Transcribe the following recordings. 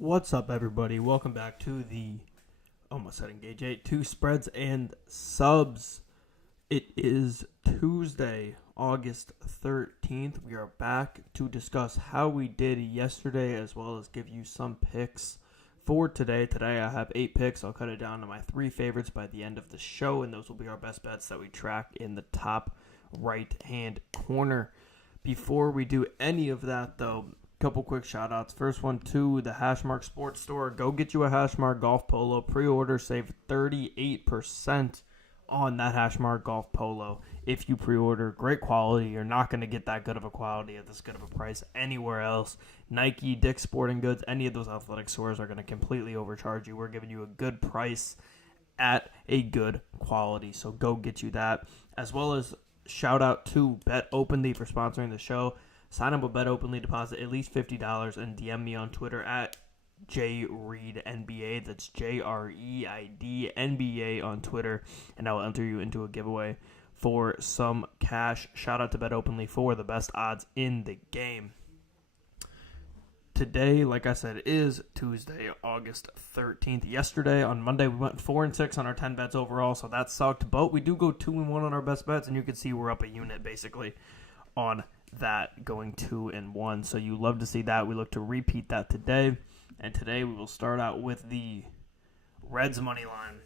What's up, everybody? Welcome back to the almost said Engage 8 2 Spreads and Subs. It is Tuesday, August 13th. We are back to discuss how we did yesterday as well as give you some picks for today. Today I have 8 picks. I'll cut it down to my 3 favorites by the end of the show, and those will be our best bets that we track in the top right-hand corner. Before we do any of that, though, couple quick shout outs. First one to the Hashmark Sports Store. Go get you a Hashmark Golf Polo. Pre-order, save 38% on that Hashmark Golf Polo. If you pre-order, great quality. You're not going to get that good of a quality at this good of a price anywhere else. Nike, Dick's Sporting Goods, any of those athletic stores are going to completely overcharge you. We're giving you a good price at a good quality. So go get you that. As well as shout out to Bet Openly for sponsoring the show. Sign up with Bet Openly, deposit at least $50, and DM me on Twitter at JReidNBA. That's JREIDNBA on Twitter, and I will enter you into a giveaway for some cash. Shout out to Bet Openly for the best odds in the game. Today, like I said, is Tuesday, August 13th. Yesterday, on Monday, we went 4-6 on our 10 bets overall, so that sucked. But we do go 2-1 on our best bets, and you can see we're up a unit, basically, on that, going 2-1. So you love to see that. We look to repeat that today. And today we will start out with the Reds money line.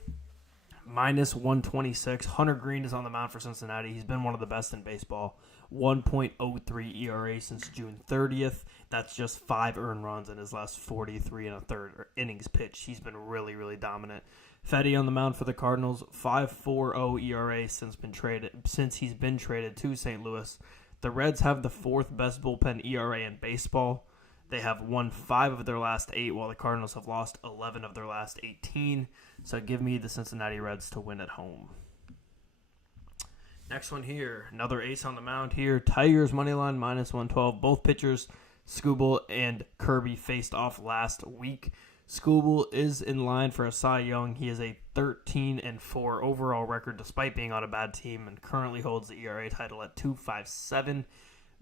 -126. Hunter Green is on the mound for Cincinnati. He's been one of the best in baseball. 1.03 ERA since June 30th. That's just 5 earned runs in his last 43 and a third innings pitched. He's been really, really dominant. Fedde on the mound for the Cardinals. 5.40 ERA since he's been traded to St. Louis. The Reds have the 4th best bullpen ERA in baseball. They have won 5 of their last 8, while the Cardinals have lost 11 of their last 18. So give me the Cincinnati Reds to win at home. Next one here, another ace on the mound here. Tigers money line -112. Both pitchers, Skubal and Kirby, faced off last week. Skubal is in line for a Cy Young. He has a 13-4 overall record despite being on a bad team and currently holds the ERA title at 2.57.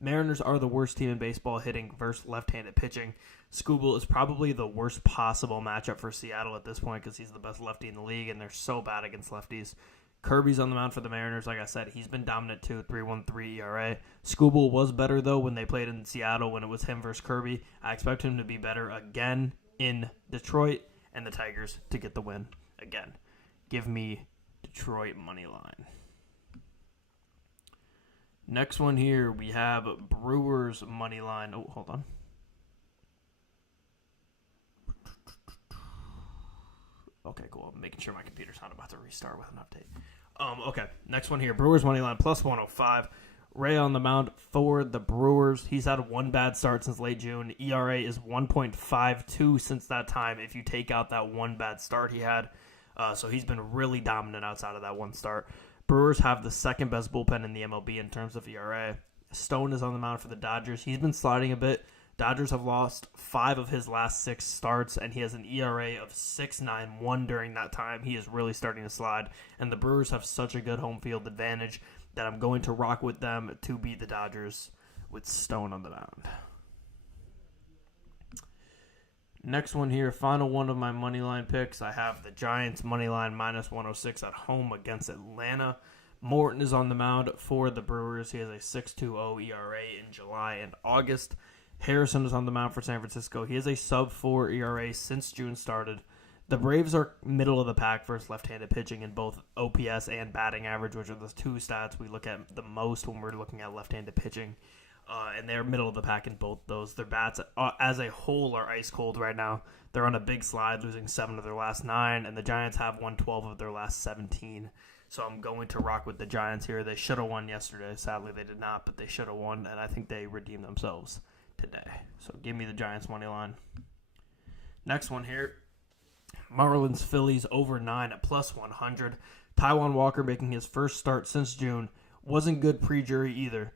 Mariners are the worst team in baseball hitting versus left-handed pitching. Skubal is probably the worst possible matchup for Seattle at this point because he's the best lefty in the league and they're so bad against lefties. Kirby's on the mound for the Mariners. Like I said, he's been dominant too, 3.13 ERA. Skubal was better, though, when they played in Seattle when it was him versus Kirby. I expect him to be better again in Detroit, and the Tigers to get the win again. Give me Detroit money line. Next one here, we have Brewers money line. Oh, hold on. Okay, cool. I'm making sure my computer's not about to restart with an update. Okay, next one here, Brewers money line +105. Ray on the mound for the Brewers. He's had one bad start since late June. ERA is 1.52 since that time if you take out that one bad start he had. So he's been really dominant outside of that one start. Brewers have the 2nd best bullpen in the MLB in terms of ERA. Stone is on the mound for the Dodgers. He's been sliding a bit. Dodgers have lost 5 of his last 6 starts, and he has an ERA of 6.91 during that time. He is really starting to slide, and the Brewers have such a good home field advantage that I'm going to rock with them to beat the Dodgers with Stone on the mound. Next one here, final one of my money line picks. I have the Giants money line -106 at home against Atlanta. Morton is on the mound for the Brewers. He has a 6.20 ERA in July and August. Harrison is on the mound for San Francisco. He has a sub-4 ERA since June started. The Braves are middle of the pack versus left-handed pitching in both OPS and batting average, which are the 2 stats we look at the most when we're looking at left-handed pitching. And they're middle of the pack in both those. Their bats, as a whole, are ice cold right now. They're on a big slide, losing 7 of their last 9, and the Giants have won 12 of their last 17. So I'm going to rock with the Giants here. They should have won yesterday. Sadly, they did not, but they should have won, and I think they redeemed themselves today. So give me the Giants money line. Next one here. Marlins Phillies over 9 at +100. Taijuan Walker making his first start since June. Wasn't good pre-jury either.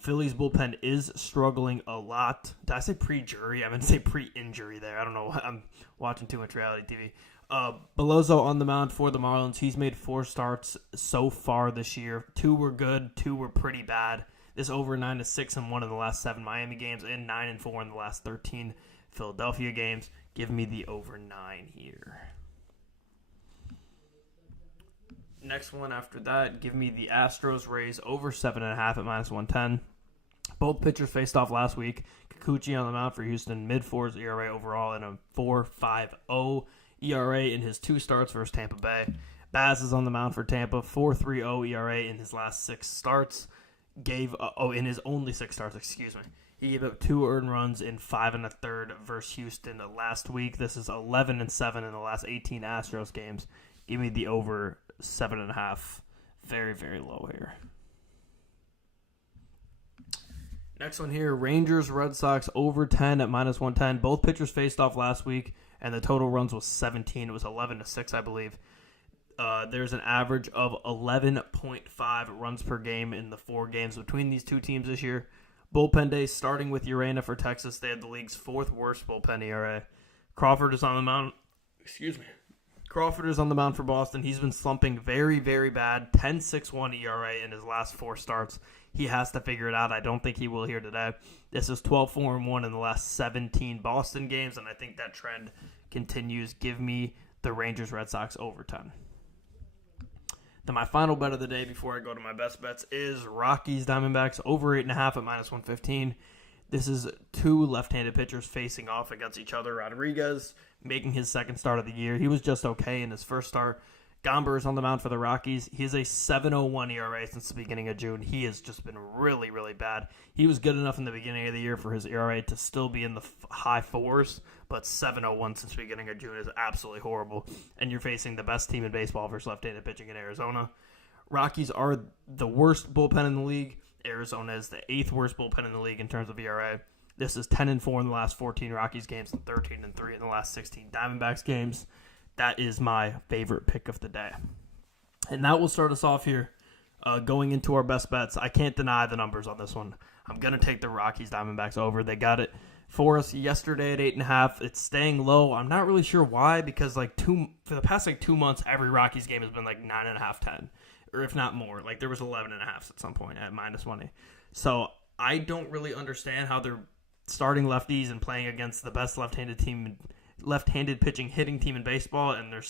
Phillies bullpen is struggling a lot. Did I say pre-jury? I meant to say pre-injury there. I don't know. I'm watching too much reality TV. Belozo on the mound for the Marlins. He's made 4 starts so far this year. 2 were good. 2 were pretty bad. This over 9-6-1 in the last 7 Miami games and 9-4 in the last 13 Philadelphia games. Give me the over 9 here. Next one after that, give me the Astros Rays over 7.5 at -110. Both pitchers faced off last week. Kikuchi on the mound for Houston, mid-4s ERA overall, and a 4.50 ERA in his 2 starts versus Tampa Bay. Baz is on the mound for Tampa, 4.30 ERA in his last 6 starts. In his only 6 starts, excuse me. He gave up 2 earned runs in 5 1/3 versus Houston last week. This is 11-7 in the last 18 Astros games. Give me the over 7.5. Very, very low here. Next one here, Rangers, Red Sox over 10 at -110. Both pitchers faced off last week, and the total runs was 17. It was 11-6, I believe. There's an average of 11.5 runs per game in the 4 games between these two teams this year. Bullpen days, starting with Urena for Texas, they had the league's 4th worst bullpen ERA. Crawford is on the mound. Crawford is on the mound for Boston. He's been slumping very, very bad. 10.61 ERA in his last 4 starts. He has to figure it out. I don't think he will here today. This is 12-4-1 in the last 17 Boston games, and I think that trend continues. Give me the Rangers Red Sox over 10. Then my final bet of the day before I go to my best bets is Rockies Diamondbacks over 8.5 at -115. This is 2 left-handed pitchers facing off against each other. Rodriguez making his 2nd start of the year. He was just okay in his 1st start. Gomber is on the mound for the Rockies. He has a 7.01 ERA since the beginning of June. He has just been really, really bad. He was good enough in the beginning of the year for his ERA to still be in the high 4s, but 7.01 since the beginning of June is absolutely horrible. And you're facing the best team in baseball versus left-handed pitching in Arizona. Rockies are the worst bullpen in the league. Arizona is the 8th worst bullpen in the league in terms of ERA. This is 10-4 in the last 14 Rockies games and 13-3 in the last 16 Diamondbacks games. That is my favorite pick of the day. And that will start us off here going into our best bets. I can't deny the numbers on this one. I'm going to take the Rockies Diamondbacks over. They got it for us yesterday at 8.5. It's staying low. I'm not really sure why, because for the past 2 months, every Rockies game has been 9.5, 10. Or if not more. There was 11.5 at some point at -1. So I don't really understand how they're starting lefties and playing against the best left-handed pitching hitting team in baseball, and their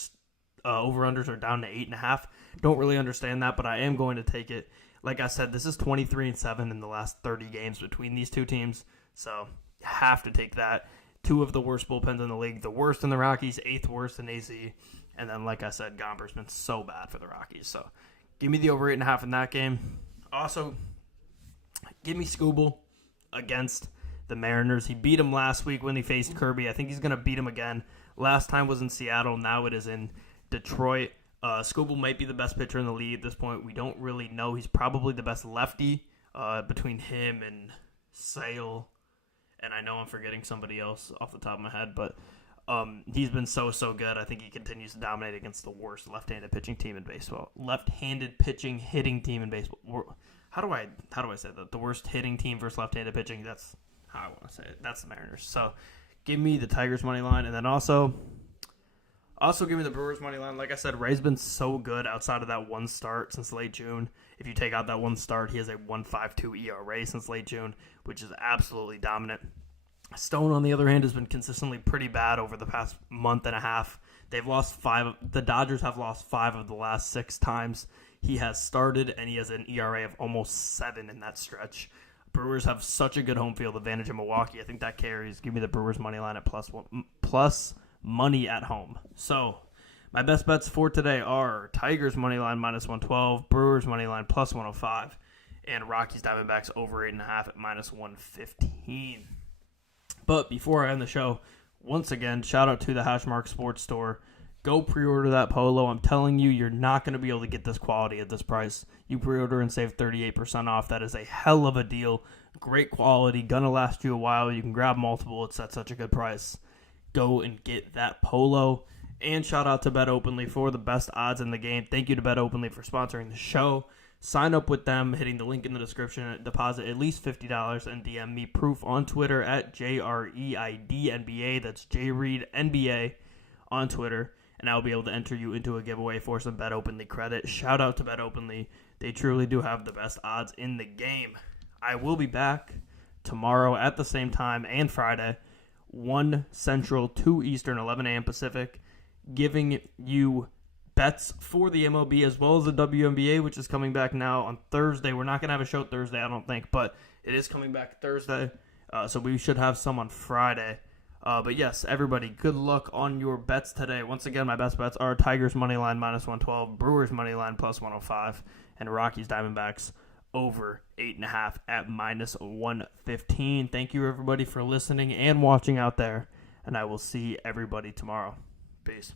over-unders are down to 8.5. Don't really understand that, but I am going to take it. Like I said, this is 23-7 in the last 30 games between these two teams, so you have to take that. 2 of the worst bullpens in the league, the worst in the Rockies, 8th worst in AZ, and then, like I said, Gomber's been so bad for the Rockies, so give me the over 8.5 in that game. Also, give me Skubal against the Mariners. He beat him last week when he faced Kirby. I think he's going to beat him again. Last time was in Seattle. Now it is in Detroit. Skubal might be the best pitcher in the league at this point. We don't really know. He's probably the best lefty between him and Sale. And I know I'm forgetting somebody else off the top of my head, but he's been so good. I think he continues to dominate against the worst left-handed pitching team in baseball. Left-handed pitching hitting team in baseball. How do I say that? The worst hitting team versus left-handed pitching. That's how I want to say it. That's the Mariners. So give me the Tigers money line, and then also give me the Brewers money line. Like I said, Ray's been so good outside of that 1 start since late June. If you take out that 1 start, he has a 1.52 ERA since late June, which is absolutely dominant. Stone, on the other hand, has been consistently pretty bad over the past month and a half. They've lost 5. The Dodgers have lost 5 of the last 6 times he has started, and he has an ERA of almost 7 in that stretch. Brewers have such a good home field advantage in Milwaukee. I think that carries. Give me the Brewers money line at plus money at home. So my best bets for today are Tigers money line -112, Brewers money line +105, and Rockies Diamondbacks over 8.5 at -115. But before I end the show, once again, shout out to the Hashmark Sports Store. Go pre-order that polo. I'm telling you, you're not going to be able to get this quality at this price. You pre-order and save 38% off. That is a hell of a deal. Great quality. Going to last you a while. You can grab multiple. It's at such a good price. Go and get that polo. And shout out to Bet Openly for the best odds in the game. Thank you to Bet Openly for sponsoring the show. Sign up with them, hitting the link in the description. Deposit at least $50 and DM me proof on Twitter at JREIDNBA. That's JReidNBA on Twitter. And I'll be able to enter you into a giveaway for some Bet Openly credit. Shout out to Bet Openly. They truly do have the best odds in the game. I will be back tomorrow at the same time and Friday 1 Central, 2 Eastern, 11 a.m. Pacific, giving you bets for the MLB as well as the WNBA, which is coming back now on Thursday. We're not going to have a show Thursday, I don't think, but it is coming back Thursday, so we should have some on Friday. But yes, everybody, good luck on your bets today. Once again, my best bets are Tigers money line -112, Brewers money line +105, and Rockies Diamondbacks over 8.5 at -115. Thank you, everybody, for listening and watching out there, and I will see everybody tomorrow. Peace.